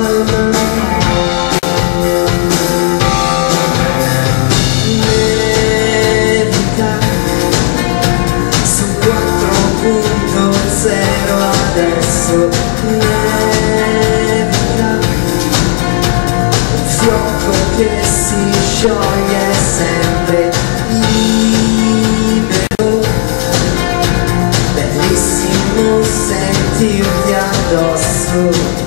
Su 4.0 adesso nevica, un fiocco che si scioglie sempre libero, bellissimo sentirti addosso.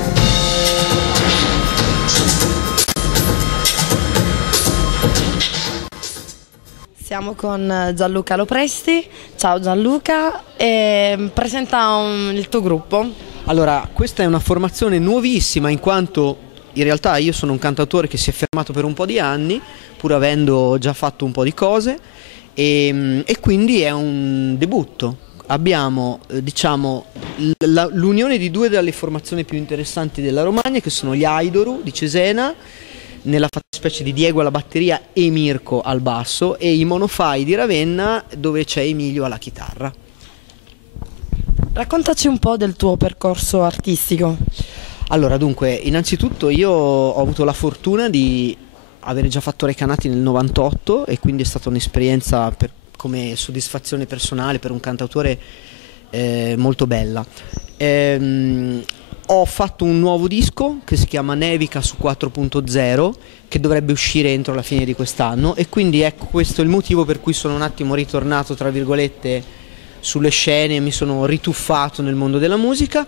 Siamo con Gianluca Lopresti. Ciao Gianluca, presenta il tuo gruppo. Allora, questa è una formazione nuovissima in quanto in realtà io sono un cantautore che si è fermato per un po' di anni, pur avendo già fatto un po' di cose, e quindi è un debutto. Abbiamo diciamo l'unione di due delle formazioni più interessanti della Romagna, che sono gli Aidoru di Cesena, nella fattispecie di Diego alla batteria e Mirko al basso, e i Monofai di Ravenna, dove c'è Emilio alla chitarra. Raccontaci un po' del tuo percorso artistico. Allora, dunque, innanzitutto io ho avuto la fortuna di avere già fatto Recanati nel 98, e quindi è stata un'esperienza come soddisfazione personale per un cantautore molto bella. Ho fatto un nuovo disco che si chiama Nevica su 4.0, che dovrebbe uscire entro la fine di quest'anno, e quindi ecco, questo è il motivo per cui sono un attimo ritornato, tra virgolette, sulle scene, e mi sono rituffato nel mondo della musica.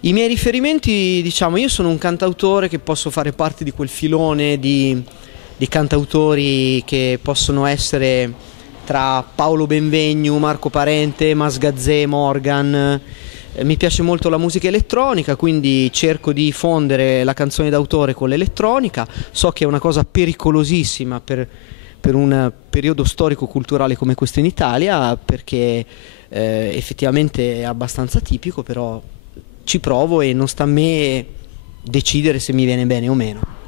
I miei riferimenti, diciamo, io sono un cantautore che posso fare parte di quel filone di cantautori che possono essere tra Paolo Benvegnu, Marco Parente, Masgazzè, Morgan. Mi piace molto la musica elettronica, quindi cerco di fondere la canzone d'autore con l'elettronica. So che è una cosa pericolosissima per un periodo storico-culturale come questo in Italia, perché effettivamente è abbastanza tipico, però ci provo e non sta a me decidere se mi viene bene o meno.